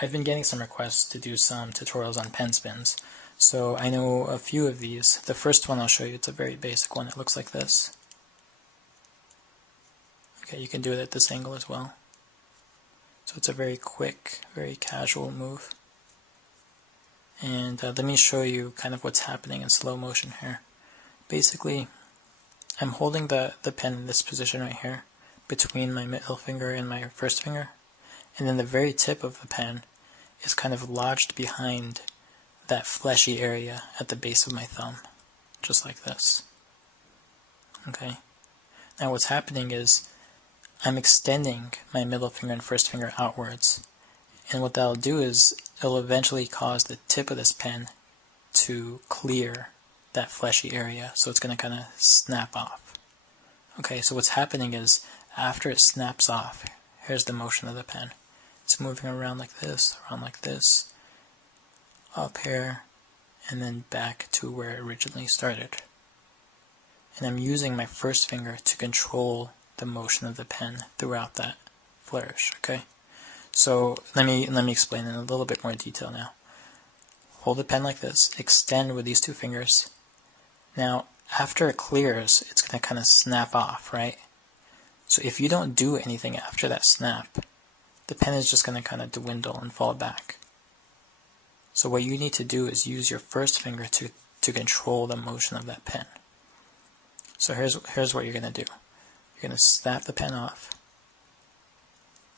I've been getting some requests to do some tutorials on pen spins. So I know a few of these. The first one I'll show you, it's a very basic one. It looks like this. Okay, you can do it at this angle as well. So it's a very quick, very casual move. And let me show you kind of what's happening in slow motion here. Basically, I'm holding the pen in this position right here, between my middle finger and my first finger. And then the very tip of the pen is kind of lodged behind that fleshy area at the base of my thumb, just like this. Okay. Now what's happening is I'm extending my middle finger and first finger outwards, and what that'll do is it'll eventually cause the tip of this pen to clear that fleshy area, so it's going to kind of snap off. Okay, so what's happening is after it snaps off, here's the motion of the pen. It's moving around like this, up here, and then back to where it originally started. And I'm using my first finger to control the motion of the pen throughout that flourish, okay? So let me explain in a little bit more detail now. Hold the pen like this, extend with these two fingers. Now, after it clears, it's going to kind of snap off, right? So if you don't do anything after that snap, the pen is just going to kind of dwindle and fall back. So what you need to do is use your first finger to control the motion of that pen. So here's what you're going to do. You're going to snap the pen off.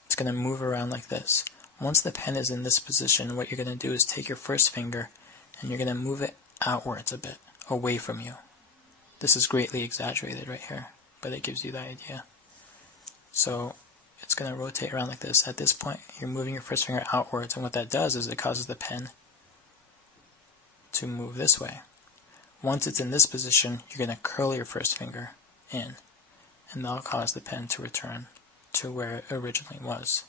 It's going to move around like this. Once the pen is in this position, what you're going to do is take your first finger and you're going to move it outwards a bit, away from you. This is greatly exaggerated right here, but it gives you the idea. So it's going to rotate around like this. At this point, you're moving your first finger outwards, and what that does is it causes the pen to move this way. Once it's in this position, you're going to curl your first finger in, and that'll cause the pen to return to where it originally was.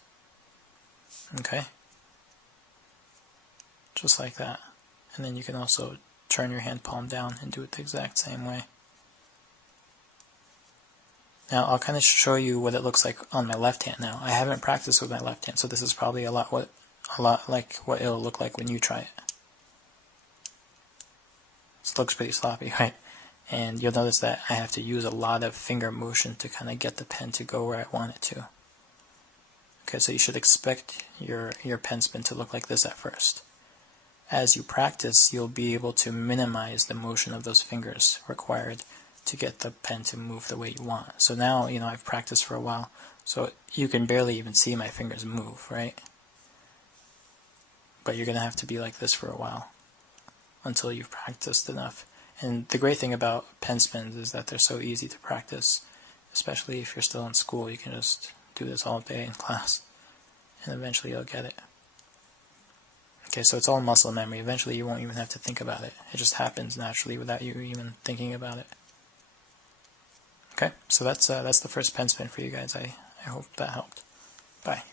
Okay? Just like that. And then you can also turn your hand palm down and do it the exact same way. Now I'll kind of show you what it looks like on my left hand now. I haven't practiced with my left hand, so this is probably a lot like what it'll look like when you try it. This looks pretty sloppy, right? And you'll notice that I have to use a lot of finger motion to kind of get the pen to go where I want it to. Okay, so you should expect your pen spin to look like this at first. As you practice, you'll be able to minimize the motion of those fingers required to get the pen to move the way you want. So now, I've practiced for a while, so you can barely even see my fingers move, right? But you're going to have to be like this for a while until you've practiced enough. And the great thing about pen spins is that they're so easy to practice, especially if you're still in school. You can just do this all day in class, and eventually you'll get it. Okay, so it's all muscle memory. Eventually you won't even have to think about it. It just happens naturally without you even thinking about it. Okay, so that's the first pen spin for you guys. I hope that helped. Bye.